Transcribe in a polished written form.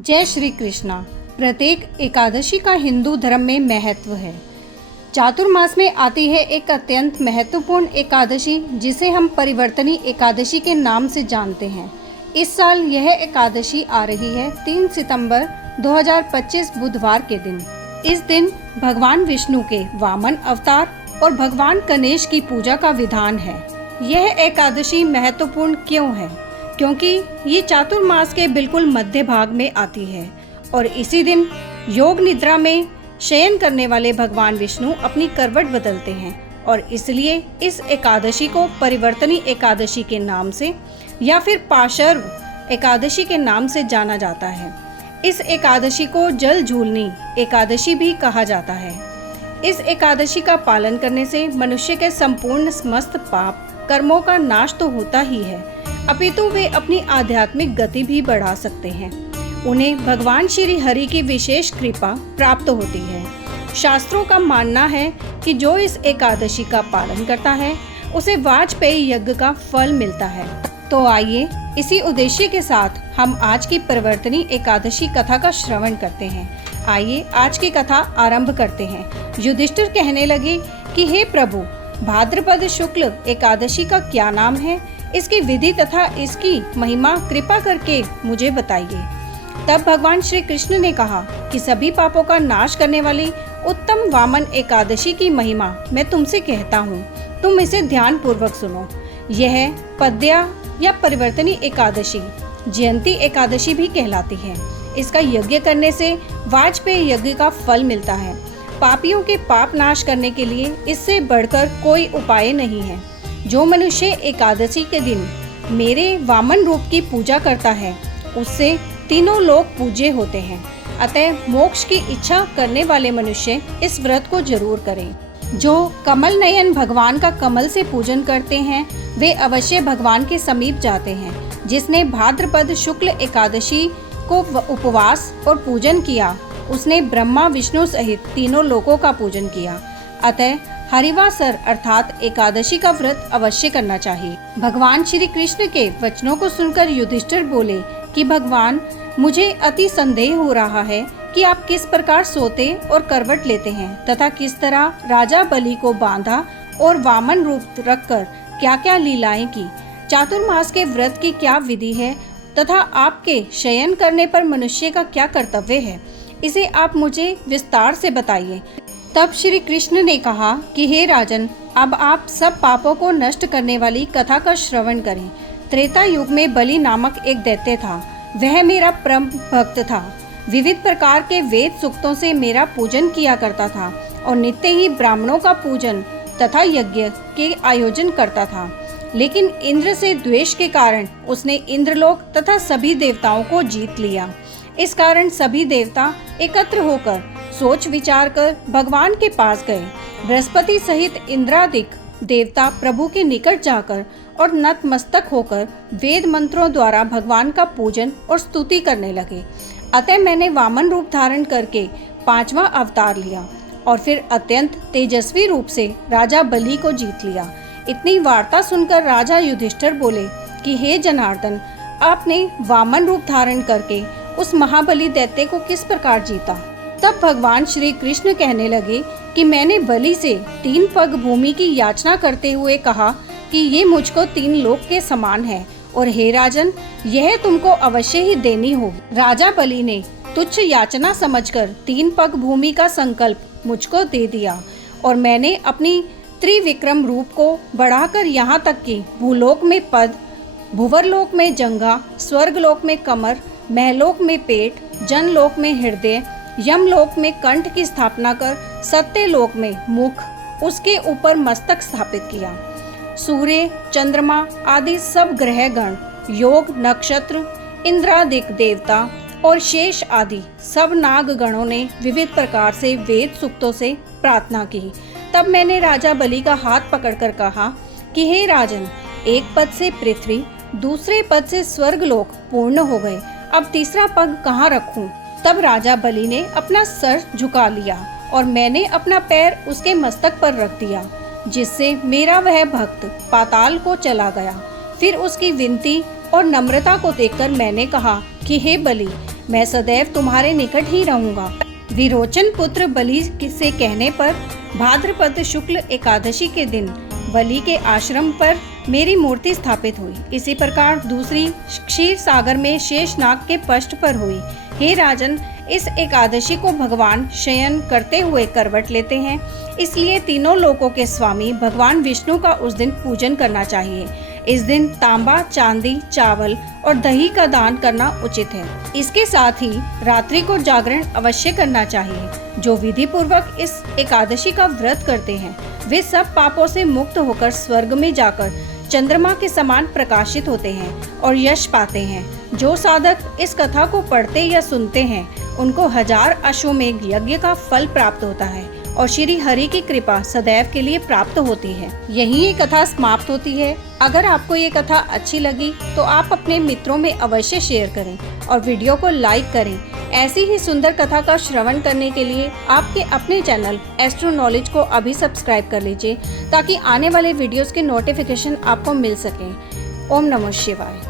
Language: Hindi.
जय श्री कृष्णा। प्रत्येक एकादशी का हिंदू धर्म में महत्व है। चातुर्मास में आती है एक अत्यंत महत्वपूर्ण एकादशी जिसे हम परिवर्तनी एकादशी के नाम से जानते हैं। इस साल यह एकादशी आ रही है 3 सितंबर 2025 बुधवार के दिन। इस दिन भगवान विष्णु के वामन अवतार और भगवान गणेश की पूजा का विधान है। यह एकादशी महत्वपूर्ण क्यों है? क्योंकि ये चातुर्मास के बिल्कुल मध्य भाग में आती है और इसी दिन योग निद्रा में शयन करने वाले भगवान विष्णु अपनी करवट बदलते हैं और इसलिए इस एकादशी को परिवर्तनी एकादशी के नाम से या फिर पाशर्व एकादशी के नाम से जाना जाता है। इस एकादशी को जल झूलनी एकादशी भी कहा जाता है। इस एकादशी का पालन करने से मनुष्य के संपूर्ण समस्त पाप कर्मों का नाश तो होता ही है, अपितु वे अपनी आध्यात्मिक गति भी बढ़ा सकते हैं। उन्हें भगवान श्री हरि की विशेष कृपा प्राप्त होती है। शास्त्रों का मानना है कि जो इस एकादशी का पालन करता है उसे वाजपेयी यज्ञ का फल मिलता है। तो आइए इसी उद्देश्य के साथ हम आज की परिवर्तनी एकादशी कथा का श्रवण करते हैं। आइए आज की कथा आरंभ करते हैं। युधिष्ठिर कहने लगे कि हे प्रभु, भाद्रपद शुक्ल एकादशी का क्या नाम है? इसकी विधि तथा इसकी महिमा कृपा करके मुझे बताइए। तब भगवान श्री कृष्ण ने कहा कि सभी पापों का नाश करने वाली उत्तम वामन एकादशी की महिमा मैं तुमसे कहता हूँ, तुम इसे ध्यान पूर्वक सुनो। यह पद्या या परिवर्तनी एकादशी जयंती एकादशी भी कहलाती है। इसका यज्ञ करने से वाजपेयी यज्ञ का फल मिलता है। पापियों के पाप नाश करने के लिए इससे बढ़कर कोई उपाय नहीं है। जो मनुष्य एकादशी के दिन मेरे वामन रूप की पूजा करता है उससे तीनों लोक पूज्य होते हैं। अतः मोक्ष की इच्छा करने वाले मनुष्य इस व्रत को जरूर करें। जो कमल नयन भगवान का कमल से पूजन करते हैं वे अवश्य भगवान के समीप जाते हैं। जिसने भाद्रपद शुक्ल एकादशी को उपवास और पूजन किया उसने ब्रह्मा विष्णु सहित तीनों लोकों का पूजन किया। अतः हरिवासर अर्थात एकादशी का व्रत अवश्य करना चाहिए। भगवान श्री कृष्ण के वचनों को सुनकर युधिष्ठिर बोले कि भगवान, मुझे अति संदेह हो रहा है कि आप किस प्रकार सोते और करवट लेते हैं तथा किस तरह राजा बलि को बांधा और वामन रूप रखकर क्या क्या लीलाएं की। चातुर्मास के व्रत की क्या विधि है तथा आपके शयन करने पर मनुष्य का क्या कर्तव्य है, इसे आप मुझे विस्तार से बताइए। तब श्री कृष्ण ने कहा कि हे राजन, अब आप सब पापों को नष्ट करने वाली कथा का श्रवण करें। त्रेता युग में बलि नामक एक दैत्य था। वह मेरा परम भक्त था। विविध प्रकार के वेद सूक्तों से मेरा पूजन किया करता था और नित्य ही ब्राह्मणों का पूजन तथा यज्ञ के आयोजन करता था। लेकिन इंद्र से द्वेष के कारण उसने इंद्रलोक तथा सभी देवताओं को जीत लिया। इस कारण सभी देवता एकत्र होकर सोच विचार कर भगवान के पास गए। बृहस्पति सहित इंद्रादिक देवता प्रभु के निकट जाकर और नतमस्तक होकर वेद मंत्रों द्वारा भगवान का पूजन और स्तुति करने लगे। अतः मैंने वामन रूप धारण करके 5वां अवतार लिया और फिर अत्यंत तेजस्वी रूप से राजा बलि को जीत लिया। इतनी वार्ता सुनकर राजा युधिष्ठिर बोले कि हे जनार्दन, आपने वामन रूप धारण करके उस महाबली दैत्य को किस प्रकार जीता? तब भगवान श्री कृष्ण कहने लगे कि मैंने बलि से 3 पग भूमि की याचना करते हुए कहा कि ये मुझको 3 लोक के समान है और हे राजन, यह तुमको अवश्य ही देनी होगी। राजा बलि ने तुच्छ याचना समझकर 3 पग भूमि का संकल्प मुझको दे दिया और मैंने अपनी त्रिविक्रम रूप को बढ़ाकर यहाँ तक कि भूलोक में पद, भुवरलोक में जंघा, स्वर्गलोक में कमर, महलोक में पेट, जनलोक में हृदय, यमलोक में कंठ की स्थापना कर सत्यलोक में मुख, उसके ऊपर मस्तक स्थापित किया। सूर्य, चंद्रमा आदि सब ग्रह गण, योग, नक्षत्र, इंद्रादिक देवता और शेष आदि सब नाग गणों ने विविध प्रकार से वेद सूक्तों से प्रार्थना की। तब मैंने राजा बलि का हाथ पकड़कर कहा कि हे राजन, एक पद से पृथ्वी, दूसरे पद से स्वर्गलोक पूर्ण हो गए। अब तीसरा पग कहाँ रखूं? तब राजा बलि ने अपना सर झुका लिया और मैंने अपना पैर उसके मस्तक पर रख दिया, जिससे मेरा वह भक्त पाताल को चला गया। फिर उसकी विनती और नम्रता को देखकर मैंने कहा कि हे बलि, मैं सदैव तुम्हारे निकट ही रहूंगा। विरोचन पुत्र बलि से कहने पर भाद्रपद शुक्ल एकादशी के दिन बलि के आश्रम पर मेरी मूर्ति स्थापित हुई। इसी प्रकार दूसरी क्षीर सागर में शेषनाग के पृष्ठ पर हुई। हे राजन, इस एकादशी को भगवान शयन करते हुए करवट लेते हैं, इसलिए तीनों लोकों के स्वामी भगवान विष्णु का उस दिन पूजन करना चाहिए। इस दिन तांबा, चांदी, चावल और दही का दान करना उचित है। इसके साथ ही रात्रि को जागरण अवश्य करना चाहिए। जो विधि पूर्वक इस एकादशी का व्रत करते हैं वे सब पापों से मुक्त होकर स्वर्ग में जाकर चंद्रमा के समान प्रकाशित होते हैं और यश पाते हैं। जो साधक इस कथा को पढ़ते या सुनते हैं उनको 1000 अश्वमेध यज्ञ का फल प्राप्त होता है और श्री हरि की कृपा सदैव के लिए प्राप्त होती है। यहीं ये कथा समाप्त होती है। अगर आपको ये कथा अच्छी लगी तो आप अपने मित्रों में अवश्य शेयर करें और वीडियो को लाइक करें। ऐसी ही सुंदर कथा का श्रवण करने के लिए आपके अपने चैनल एस्ट्रो नॉलेज को अभी सब्सक्राइब कर लीजिए ताकि आने वाले वीडियोस के नोटिफिकेशन आपको मिल सकें। ओम नमः शिवाय।